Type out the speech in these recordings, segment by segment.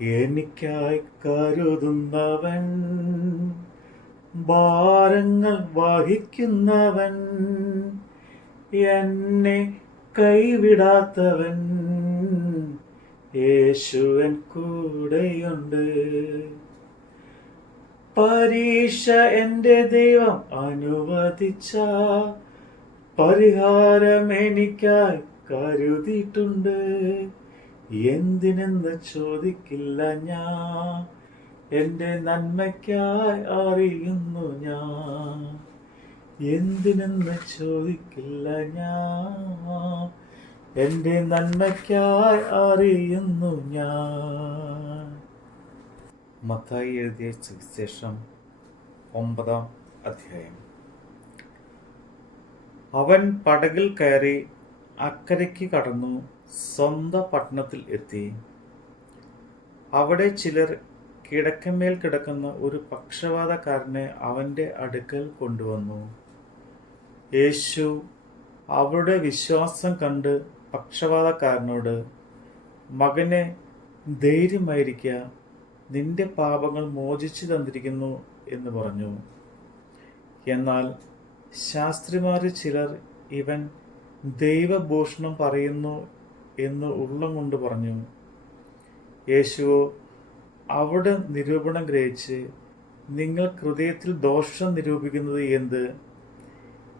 എനിക്കായി കരുതുന്നവൻ ഭാരങ്ങൾ വഹിക്കുന്നവൻ എന്നെ കൈവിടാത്തവൻ. യേശുവൻ കൂടെയുണ്ട്. പരീക്ഷ എന്റെ ദൈവം അനുവദിച്ച പരിഹാരം എനിക്കായി കരുതിയിട്ടുണ്ട്. എന്തിനെന്ന് ചോദിക്കില്ല ഞാൻ. എന്റെ നന്മയ്ക്കായി അറിയുന്നു ഞാൻ. എന്തിനെന്ന് ചോദിക്കില്ല ഞാൻ. എന്റെ നന്മയ്ക്കായി അറിയുന്നു ഞാൻ. മത്തായി എഴുതിയ സുവിശേഷം ഒമ്പതാം അധ്യായം. അവൻ പടകിൽ കയറി അക്കരയ്ക്ക് കടന്നു. സ്വന്തം പട്ടണത്തിൽ എത്തി. അവിടെ ചിലർ കിടക്കമേൽ കിടക്കുന്ന ഒരു പക്ഷപാതക്കാരനെ അവന്റെ അടുക്കൽ കൊണ്ടുവന്നു. യേശു അവരുടെ വിശ്വാസം കണ്ട് പക്ഷപാതക്കാരനോട് മകനെ ധൈര്യമായിരിക്കുക നിന്റെ പാപങ്ങൾ മോചിച്ചു തന്നിരിക്കുന്നു എന്ന് പറഞ്ഞു. എന്നാൽ ശാസ്ത്രിമാരിൽ ചിലർ ഇവൻ ദൈവഭൂഷണം പറയുന്നു എന്ന് ഉള്ളം കൊണ്ട് പറഞ്ഞു യേശുവോ അവിടെ നിരൂപണം ഗ്രഹിച്ച് നിങ്ങൾ ഹൃദയത്തിൽ ദോഷം നിരൂപിക്കുന്നത് എന്ത്?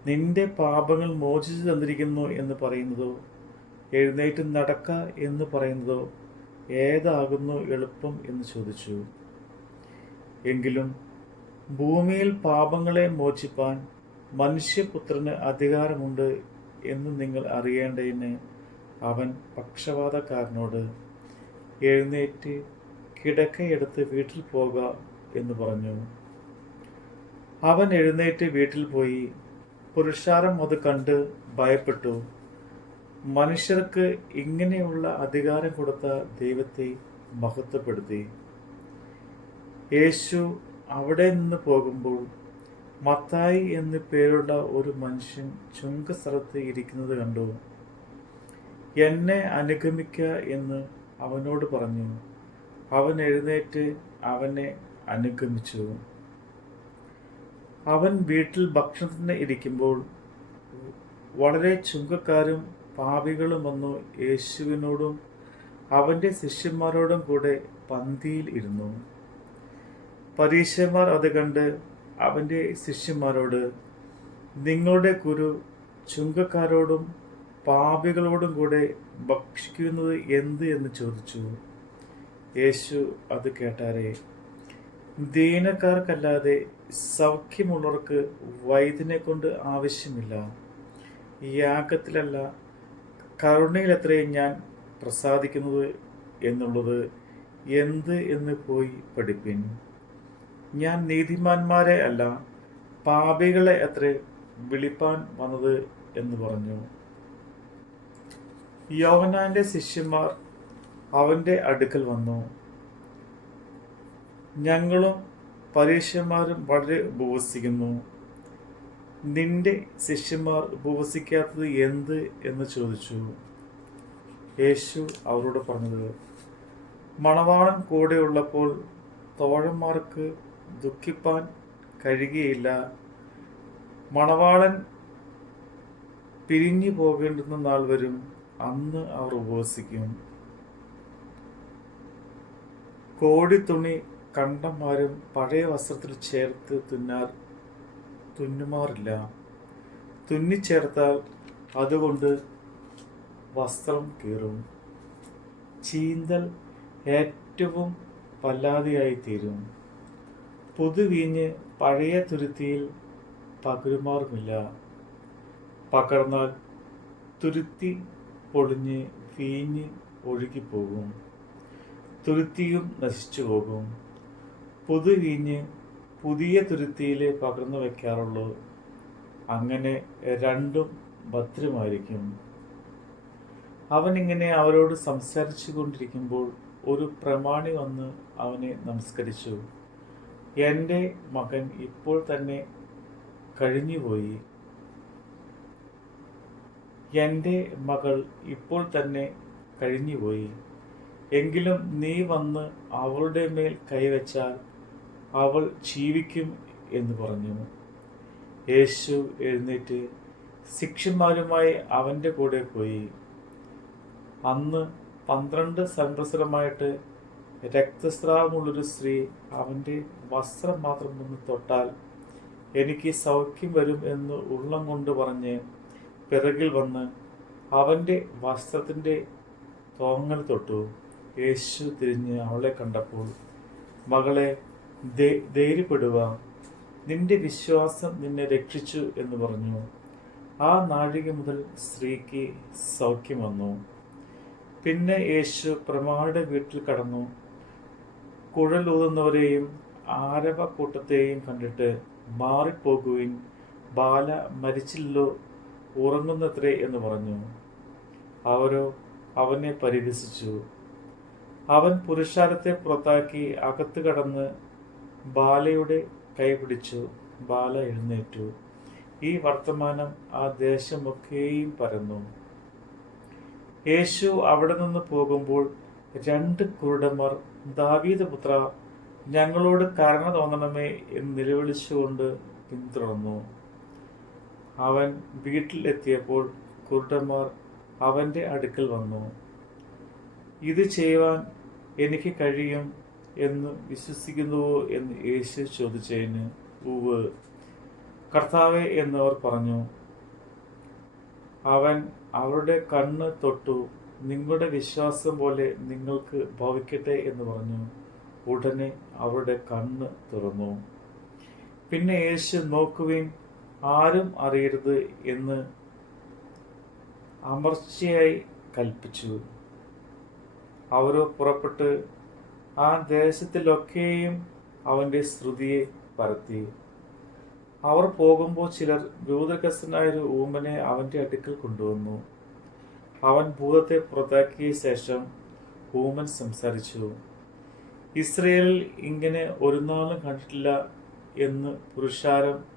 നിന്റെ പാപങ്ങൾ മോചിച്ചു തന്നിരിക്കുന്നു എന്ന് പറയുന്നതോ? എഴുന്നേറ്റ് നടക്ക എന്ന് പറയുന്നതോ? ഏതാകുന്നു എളുപ്പം? എന്ന് ചോദിച്ചു. എങ്കിലും ഭൂമിയിൽ പാപങ്ങളെ മോചിപ്പാൻ മനുഷ്യപുത്രന് അധികാരമുണ്ട് എന്ന് നിങ്ങൾ അറിയേണ്ടതിന് അവൻ പക്ഷപാതക്കാരനോട് എഴുന്നേറ്റ് കിടക്കയെടുത്ത് വീട്ടിൽ പോക എന്ന് പറഞ്ഞു. അവൻ എഴുന്നേറ്റ് വീട്ടിൽ പോയി. പുരുഷാരം അത് കണ്ട് ഭയപ്പെട്ടു. മനുഷ്യർക്ക് ഇങ്ങനെയുള്ള അധികാരം കൊടുത്ത ദൈവത്തെ മഹത്വപ്പെടുത്തി. യേശു അവിടെ നിന്ന് പോകുമ്പോൾ മത്തായി എന്ന് പേരുള്ള ഒരു മനുഷ്യൻ ചുങ്കസ്ഥലത്ത് ഇരിക്കുന്നത് കണ്ടു. എന്നെ അനുഗമിക്ക എന്ന് അവനോട് പറഞ്ഞു. അവൻ എഴുന്നേറ്റ് അവനെ അനുഗമിച്ചു. അവൻ വീട്ടിൽ ഭക്ഷണത്തിന് ഇരിക്കുമ്പോൾ വളരെ ചുങ്കക്കാരും പാപികളും വന്നു യേശുവിനോടും അവന്റെ ശിഷ്യന്മാരോടും കൂടെ പന്തിയിൽ ഇരുന്നു. പരീക്ഷന്മാർ അത് കണ്ട് അവന്റെ ശിഷ്യന്മാരോട് നിങ്ങളുടെ കുരു ചുങ്കക്കാരോടും പാപികളോടും കൂടെ ഭക്ഷിക്കുന്നത് എന്ത് എന്ന് ചോദിച്ചു. യേശു അത് കേട്ടാരെ ദീനക്കാർക്കല്ലാതെ സൗഖ്യമുള്ളവർക്ക് വൈദ്യനെ കൊണ്ട് ആവശ്യമില്ല. യാഗത്തിലല്ല കരുണയിലത്രയും ഞാൻ പ്രസാദിക്കുന്നത് എന്നുള്ളത് എന്ത് എന്ന് പോയി പഠിപ്പിൻ. ഞാൻ നീതിമാന്മാരെ അല്ല പാപികളെ അത്ര വിളിപ്പാൻ വന്നത് എന്ന് പറഞ്ഞു. യോഹനാന്റെ ശിഷ്യന്മാർ അവന്റെ അടുക്കൽ വന്നു. ഞങ്ങളും പരീക്ഷന്മാരും വളരെ ഉപവസിക്കുന്നു. നിന്റെ ശിഷ്യന്മാർ ഉപവസിക്കാത്തത് എന്ത് എന്ന് ചോദിച്ചു. യേശു അവരോട് പറഞ്ഞത് മണവാളൻ കൂടെയുള്ളപ്പോൾ തോഴന്മാർക്ക് ദുഃഖിപ്പാൻ കഴിയുകയില്ല. മണവാളൻ പിരിഞ്ഞു പോകേണ്ടുന്ന നാൾ വരും. അന്ന് അവർ ഉപവസിക്കും. തുണി കണ്ടന്മാരും പഴയ വസ്ത്രത്തിൽ ചേർത്ത് തുന്നാർ തുന്നുമാറില്ല. തുന്നിച്ചേർത്താൽ അതുകൊണ്ട് വസ്ത്രം കീറും. ചീന്തൽ ഏറ്റവും വല്ലാതെയായി തീരും പുതുവീഞ്ഞ് പഴയ തുരുത്തിയിൽ പകരുമാറുമില്ല. പകർന്നാൽ തുരുത്തി പൊളിഞ്ഞ് തീഞ്ഞ് ഒഴുകിപ്പോകും. തുരുത്തിയും നശിച്ചു പോകും. പുതു വീഞ്ഞ് പുതിയ തുരുത്തിയിൽ പകർന്നു വയ്ക്കാറുള്ളൂ. അങ്ങനെ രണ്ടും ഭദ്രമായിരിക്കും. അവനിങ്ങനെ അവരോട് സംസാരിച്ചു കൊണ്ടിരിക്കുമ്പോൾ ഒരു പ്രമാണി വന്ന് അവനെ നമസ്കരിച്ചു. എന്റെ മകൻ ഇപ്പോൾ തന്നെ കഴിഞ്ഞുപോയി. എന്റെ മകൾ ഇപ്പോൾ തന്നെ കഴിഞ്ഞുപോയി. എങ്കിലും നീ വന്ന് അവളുടെ മേൽ കൈവച്ചാൽ അവൾ ജീവിക്കും എന്ന് പറഞ്ഞു. യേശു എഴുന്നേറ്റ് ശിക്ഷന്മാരുമായി അവന്റെ കൂടെ പോയി. അന്ന് പന്ത്രണ്ട് സംവത്സരമായിട്ട് രക്തസ്രാവമുള്ളൊരു സ്ത്രീ അവന്റെ വസ്ത്രം മാത്രം ഒന്ന് തൊട്ടാൽ എനിക്ക് സൗഖ്യം വരും എന്ന് ഉള്ളം കൊണ്ട് പറഞ്ഞ് പിറകിൽ വന്ന് അവന്റെ വസ്ത്രത്തിന്റെ തോങ്ങൽ തൊട്ടു. യേശു തിരിഞ്ഞ് അവളെ കണ്ടപ്പോൾ മകളെ ധൈര്യപ്പെടുക. നിന്റെ വിശ്വാസം നിന്നെ രക്ഷിച്ചു എന്ന് പറഞ്ഞു. ആ നാഴിക മുതൽ സ്ത്രീക്ക് സൗഖ്യം വന്നു. പിന്നെ യേശു പ്രമാണിയുടെ വീട്ടിൽ കടന്നു. കുഴലൂതുന്നവരെയും ആരവ കൂട്ടത്തെയും കണ്ടിട്ട് മാറിപ്പോകുവിൻ. ബാല മരിച്ചില്ലല്ലോ ഉറങ്ങുന്നത്രേ എന്ന് പറഞ്ഞു. അവരോ അവനെ പരിഹസിച്ചു. അവൻ പുരുഷാരത്തെ പുറത്താക്കി അകത്ത് കടന്ന് ബാലയുടെ കൈ പിടിച്ചു. ബാല എഴുന്നേറ്റു. ഈ വർത്തമാനം ആ ദേശമൊക്കെയും പരന്നു. യേശു അവിടെ നിന്ന് പോകുമ്പോൾ രണ്ട് കുരുടന്മാർ ദാവീദ് പുത്ര ഞങ്ങളോട് കരുണ തോന്നണമേ എന്ന് നിലവിളിച്ചുകൊണ്ട് പിന്തുടർന്നു. അവൻ വീട്ടിലെത്തിയപ്പോൾ കുരുടന്മാർ അവന്റെ അടുക്കൽ വന്നു. ഇത് ചെയ്യുവാൻ എനിക്ക് കഴിയും എന്ന് വിശ്വസിക്കുന്നുവോ എന്ന് യേശു ചോദിച്ചതിന് ഉവ് കർത്താവെ എന്നവർ പറഞ്ഞു അവൻ അവരുടെ കണ്ണ് തൊട്ടു നിങ്ങളുടെ വിശ്വാസം പോലെ നിങ്ങൾക്ക് ഭവിക്കട്ടെ എന്ന് പറഞ്ഞു. ഉടനെ അവരുടെ കണ്ണ് തുറന്നു. പിന്നെ യേശു നോക്കുവിൻ ആരും അറിയരുത് എന്ന് അമർച്ചയായി കൽപ്പിച്ചു. അവർ പുറപ്പെട്ട് ആ ദേശത്തിലൊക്കെയും അവന്റെ ശ്രുതിയെ പരത്തി. അവർ പോകുമ്പോൾ ചിലർ ഒരു ഊമനെ അവന്റെ അടുക്കൽ കൊണ്ടുവന്നു. അവൻ ഭൂതത്തെ പുറത്താക്കിയ ശേഷം ഊമൻ സംസാരിച്ചു ഇസ്രയേലിൽ ഇങ്ങനെ ഒരു നാളും കണ്ടിട്ടില്ല എന്ന് പുരുഷാരം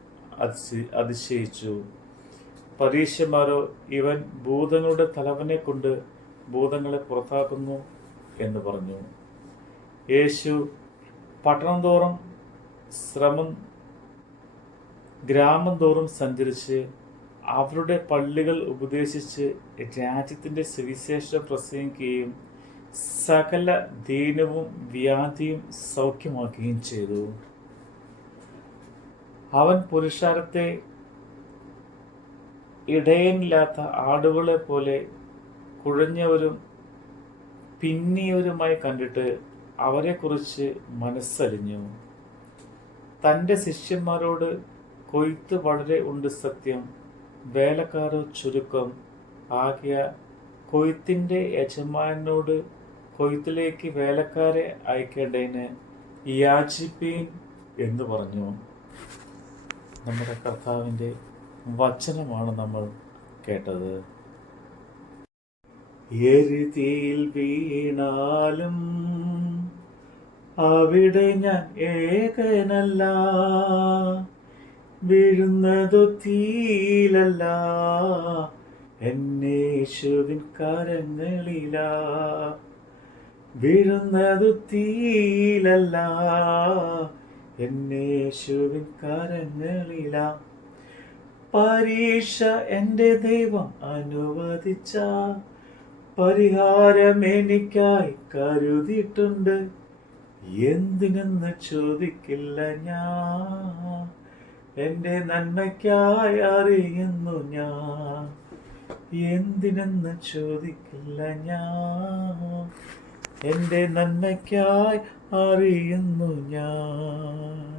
അതിശയിച്ചു. പരീക്ഷമാരോ ഇവൻ ഭൂതങ്ങളുടെ തലവനെ കൊണ്ട് ഭൂതങ്ങളെ പുറത്താക്കുന്നു എന്ന് പറഞ്ഞു. യേശു പട്ടണം തോറും ശ്രമം ഗ്രാമം തോറും സഞ്ചരിച്ച് അവരുടെ പള്ളികൾ ഉപദേശിച്ച് രാജ്യത്തിന്റെ സുവിശേഷം പ്രസംഗിക്കുകയും സകല ദീനവും വ്യാധിയും സൗഖ്യമാക്കുകയും ചെയ്തു. അവൻ പുരുഷാരത്തെ ഇടയനില്ലാത്ത ആടുകളെ പോലെ കുഴഞ്ഞവരും പിന്നിയവരുമായി കണ്ടിട്ട് അവരെക്കുറിച്ച് മനസ്സലിഞ്ഞു. തന്റെ ശിഷ്യന്മാരോട് കൊയ്ത്ത് വളരെ ഉണ്ട് സത്യം വേലക്കാരോ ചുരുക്കം. ആകിയ കൊയ്ത്തിന്റെ യജമാനോട് കൊയ്ത്തിലേക്ക് വേലക്കാരെ അയക്കേണ്ടതിന് യാചിപ്പീൻ എന്ന് പറഞ്ഞു. നമ്മുടെ കർത്താവിന്റെ വചനമാണ് നമ്മൾ കേട്ടത്. എരുതിയിൽ വീണാലും അവിടെ ഞാൻ ഏകനല്ല. വീഴുന്നതു തീയിലല്ല. എന്നേശുവിൻ കരങ്ങളില. വീഴുന്നതു തീയിലല്ല. എന്നേശുവിൻ കരങ്ങളിലാം. പരീക്ഷ എന്റെ ദൈവം അനുവദിച്ച. പരിഹാരം എനിക്കായി കരുതിയിട്ടുണ്ട്. എന്തിനെന്ന് ചോദിക്കില്ല ഞാൻ. എന്റെ നന്മയ്ക്കായി അറിയുന്നു ഞാൻ. എന്തിനെന്ന് ചോദിക്കില്ല ഞാൻ. എന്റെ നന്മയ്ക്കായി അറിയുന്നു ഞാൻ.